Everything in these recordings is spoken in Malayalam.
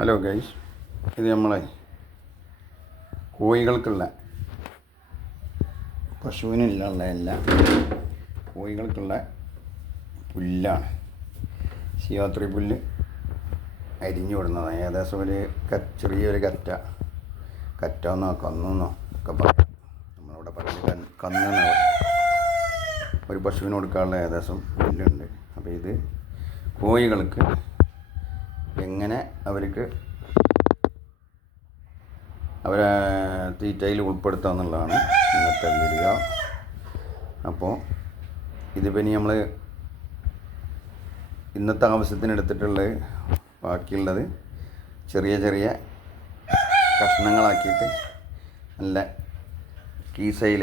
ഹലോ ഗൈസ് ഇത് നമ്മളെ കോഴികൾക്കുള്ള പശുവിനുള്ള അല്ല കോഴികൾക്കുള്ള പുല്ലാണ്. ശിവാത്രി പുല്ല് അരിഞ്ഞു വിടുന്നതാണ് ഏകദേശം ഒരു ചെറിയൊരു കറ്റ. കറ്റെന്നോ കന്നെന്നോ ഒക്കെ പറയും നമ്മളിവിടെ പറയുന്നത് കന്ന് കന്നെന്നോ ഒരു പശുവിന് കൊടുക്കാനുള്ള ഏകദേശം പുല്ലുണ്ട്. അപ്പോൾ ഇത് കോഴികൾക്ക് എങ്ങനെ അവർക്ക് അവരെ തീറ്റയിൽ ഉൾപ്പെടുത്തുക എന്നുള്ളതാണ് ഇന്നത്തെ വീഡിയോ അപ്പോൾ ഇതിപ്പോൾ ഇനി നമ്മൾ ഇന്നത്തെ ആവശ്യത്തിന് എടുത്തിട്ടുള്ളത് ബാക്കിയുള്ളത് ചെറിയ ചെറിയ കഷ്ണങ്ങളാക്കിയിട്ട് നല്ല കീസയിൽ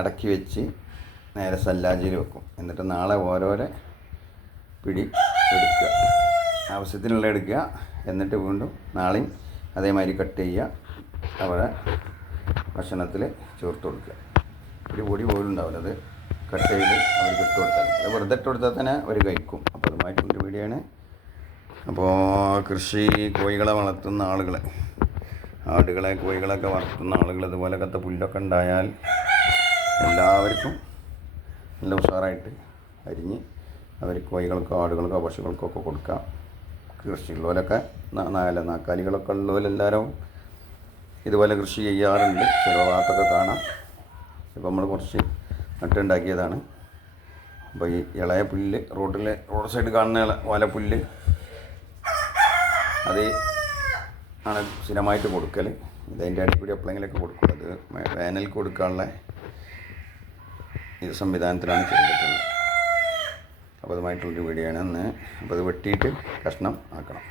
അടക്കി വെച്ച് നേരെ സല്ലാജിയിൽ വെക്കും. എന്നിട്ട് നാളെ ഓരോരോ പിടി എടുക്കുക. ആവശ്യത്തിനുള്ള എടുക്കുക. എന്നിട്ട് വീണ്ടും നാളെയും അതേമാതിരി കട്ട് ചെയ്യുക. അവിടെ ഭക്ഷണത്തിൽ ചേർത്ത് കൊടുക്കുക. ഒരു പൊടി പോലും ഉണ്ടാവില്ല. അത് കട്ട് ചെയ്ത് അവർക്ക് ഇട്ട് കൊടുത്താൽ അത് വെറുതെ ഇട്ട് കൊടുത്താൽ തന്നെ അവർ കഴിക്കും. അപ്പോൾ അതുമായിട്ടുള്ളൊരു വീഡിയോ ആണ് അപ്പോൾ കൃഷി കോഴികളെ വളർത്തുന്ന ആളുകൾ ആടുകളെ കോഴികളൊക്കെ വളർത്തുന്ന ആളുകൾ ഇതുപോലൊക്കെ പുല്ലൊക്കെ ഉണ്ടായാൽ എല്ലാവർക്കും നല്ല ഉഷാറായിട്ട് അരിഞ്ഞ് അവർ കോഴികൾക്കോ ആടുകൾക്കോ പശുക്കൾക്കോ ഒക്കെ കൊടുക്കാം. കൃഷിയുള്ളവരൊക്കെ നാല നാക്കാലികളൊക്കെ ഉള്ളവരെല്ലാവരും ഇതുപോലെ കൃഷി ചെയ്യാറുണ്ട്. ചില ഭാഗത്തൊക്കെ കാണാം. ഇപ്പോൾ നമ്മൾ കുറച്ച് നട്ടുണ്ടാക്കിയതാണ്. അപ്പോൾ ഈ ഇളയ പുല്ല് റോഡിൽ റോഡ് സൈഡ് കാണുന്ന ഓല പുല്ല്. അത് ആണ് സ്ഥിരമായിട്ട് കൊടുക്കൽ ഇതിന്റെ അടിക്കൂടി എപ്പോഴെങ്കിലൊക്കെ കൊടുക്കും. അത് വേനൽ കൊടുക്കാനുള്ള ഈ സംവിധാനത്തിലാണ് ചെയ്തിട്ടുള്ളത്. അപ്പോൾ അതുമായിട്ടുള്ളൊരു വീഡിയോ ആണ് അന്ന് അപ്പോൾ അത് വെട്ടിയിട്ട് കഷ്ണം ആക്കണം.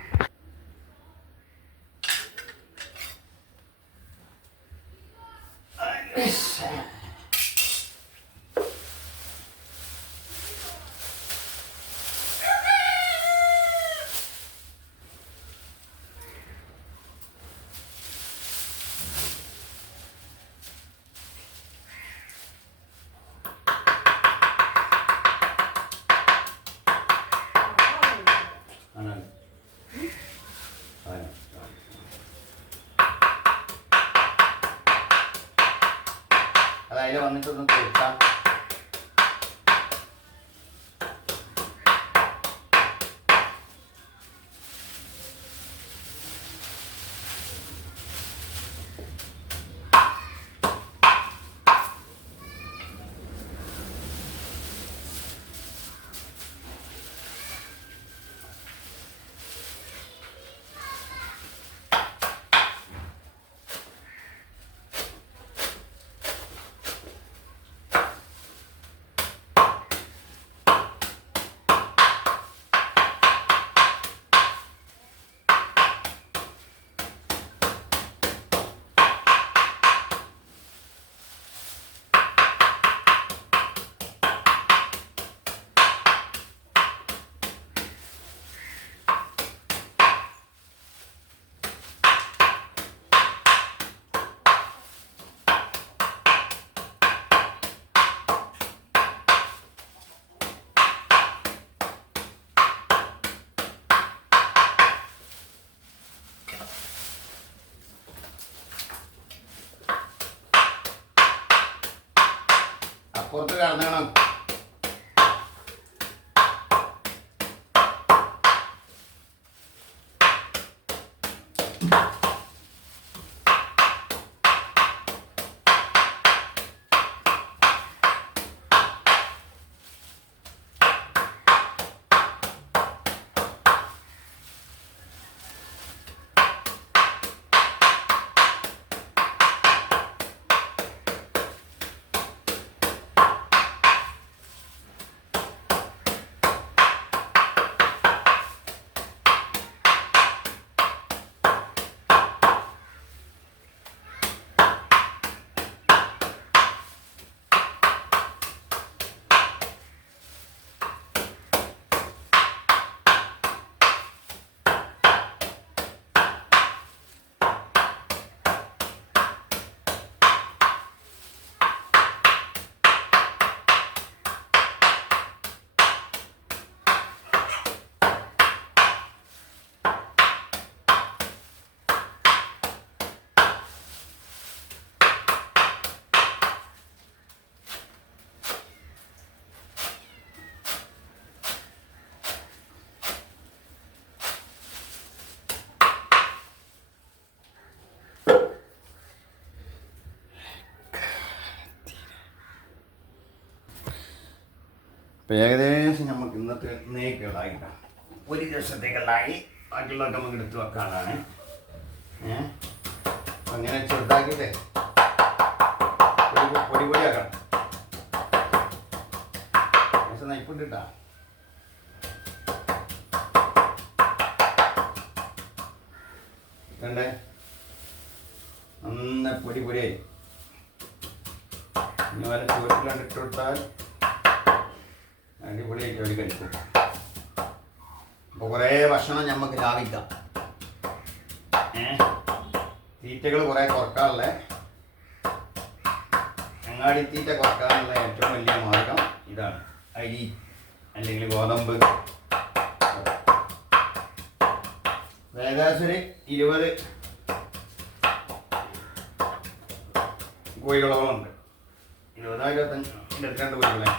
അപ്പുറത്ത് അപ്പോൾ ഏകദേശം നമുക്ക് ഇന്നത്തെ ഇന്നേക്കുള്ളതായിട്ടാണ് ഒരു ദിവസത്തേക്കുള്ളതായി ബാക്കിയുള്ളതൊക്കെ നമുക്ക് എടുത്ത് വെക്കാനാണ്. ഏഹ് അങ്ങനെ ചെറുതാക്കിയിട്ടേ പൊടി പൊടിയാക്കണം പക്ഷെ നയിപ്പിട്ടിട്ടാ കണ്ടേ നന്ന പൊടി പൊടിയായി. ഇനി വല്ല ചുവട്ടിലാണ് ഇട്ട് കൊടുത്താൽ അടിപൊളിയായിട്ട് അവർ കഴിക്കും. അപ്പോൾ കുറേ ഭക്ഷണം നമുക്ക് ലാഭിക്കാം. തീറ്റകൾ കുറേ കുറക്കാനുള്ള. അങ്ങാടി തീറ്റ കുറക്കാനുള്ള ഏറ്റവും വലിയ മാർഗം ഇതാണ്. അരി അല്ലെങ്കിൽ ഗോതമ്പ്. ഏകദേശം ഇരുപത് കോഴികളോളമുണ്ട് ഇരുപതാ ഇരുപത്തഞ്ച് ഇരുപത്തിരണ്ട് കോഴികളെ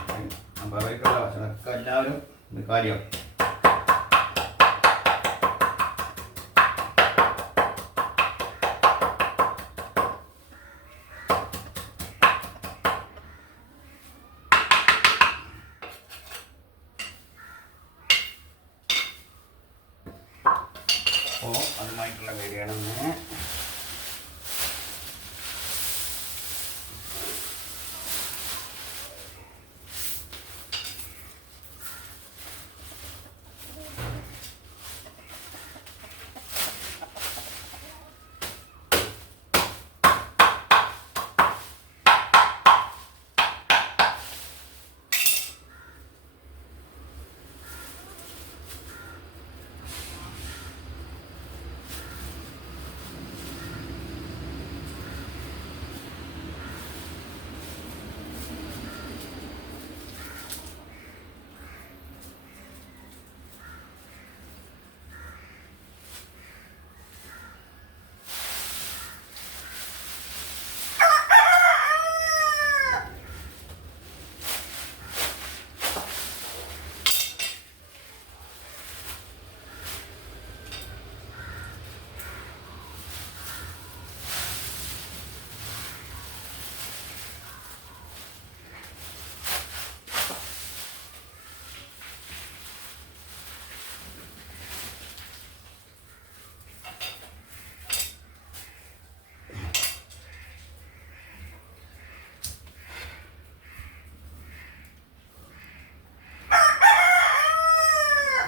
അപ്പോൾ അവർക്കുള്ള ഭക്ഷണമൊക്കെ എല്ലാവരും ഇത് കാര്യം. അപ്പോൾ അതുമായിട്ടുള്ള വീഡിയോയാണെന്ന്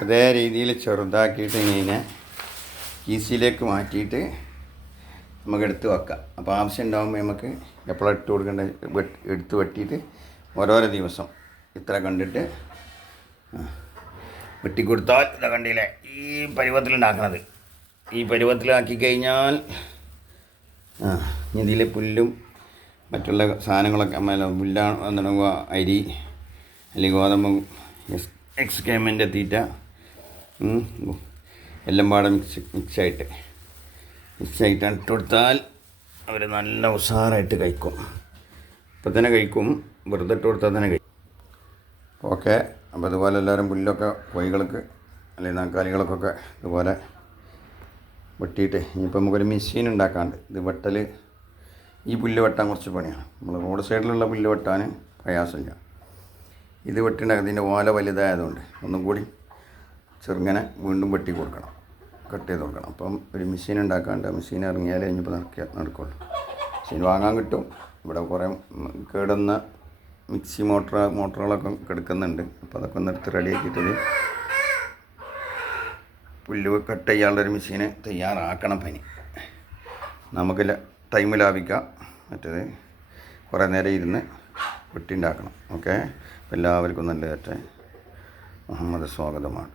അതേ രീതിയിൽ ചെറുതാക്കിയിട്ട് ഇങ്ങനെ കീസിലേക്ക് മാറ്റിയിട്ട് നമുക്ക് എടുത്ത് വെക്കാം. അപ്പോൾ ആവശ്യം ഉണ്ടാകുമ്പോൾ നമുക്ക് എപ്പോഴും ഇട്ട് കൊടുക്കേണ്ട എടുത്ത് വെട്ടിയിട്ട് ഓരോരോ ദിവസം ഇത്ര കണ്ടിട്ട് വെട്ടിക്കൊടുത്താൽ ഇതാ കണ്ടില്ലേ? ഈ പരുവത്തിലുണ്ടാക്കണത്. ഈ പരുവത്തിലാക്കി കഴിഞ്ഞാൽ ഇതിലെ പുല്ലും മറ്റുള്ള സാധനങ്ങളൊക്കെ പുല്ലാണ് എന്താണ് അരി അല്ലെങ്കിൽ ഗോതമ്പ് എക്സ് എക്സ് കേമിന്റെ തീറ്റ എല്ലാം പാടെ മിക്സ് മിക്സായിട്ട് മിക്സായിട്ട് ഇട്ട് കൊടുത്താൽ അവർ നല്ല ഉഷാറായിട്ട് കഴിക്കും. ഇപ്പം തന്നെ കഴിക്കും. വെറുതെ ഇട്ട് കൊടുത്താൽ തന്നെ കഴിക്കും. ഓക്കെ. അപ്പോൾ അതുപോലെ എല്ലാവരും പുല്ലൊക്കെ കോഴികൾക്ക് അല്ലെങ്കിൽ നാക്കാലികൾക്കൊക്കെ ഇതുപോലെ വെട്ടിയിട്ട് ഇനിയിപ്പോൾ നമുക്കൊരു മെഷീൻ ഉണ്ടാക്കാണ്ട്. ഇത് വെട്ടൽ ഈ പുല്ല് വെട്ടാൻ കുറച്ച് പണിയാണ്. നമ്മൾ റോഡ് സൈഡിലുള്ള പുല്ല് വെട്ടാൻ പ്രയാസമില്ല. ഇത് വെട്ടിണ്ടാക്കുന്നതിന്റെ ഓല വലുതായതുകൊണ്ട് ഒന്നും കൂടി ചെറുങ്ങനെ വീണ്ടും വെട്ടി കൊടുക്കണം. കട്ട് ചെയ്ത് കൊടുക്കണം. അപ്പം ഒരു മെഷീൻ ഉണ്ടാക്കാണ്ട് മെഷീൻ ഇറങ്ങിയാലേ ഇനിയിപ്പോൾ നടക്കുക നടക്കുള്ളൂ. മെഷീൻ വാങ്ങാൻ കിട്ടും. ഇവിടെ കുറേ കേടുന്ന മിക്സി മോട്ടർ മോട്ടറുകളൊക്കെ കിടക്കുന്നുണ്ട്. അപ്പോൾ അതൊക്കെ ഒന്ന് എടുത്ത് റെഡിയാക്കിയിട്ട് പുല്ല് കട്ട് ചെയ്യാനുള്ള ഒരു മെഷീന് തയ്യാറാക്കണം പനി നമുക്ക് ടൈം ലാഭിക്കാം. മറ്റേത് കുറേ നേരം ഇരുന്ന് വെട്ടിണ്ടാക്കണം ഓക്കെ എല്ലാവർക്കും നല്ലതായിട്ട് മുഹമ്മദ് സ്വാഗതമാണ്.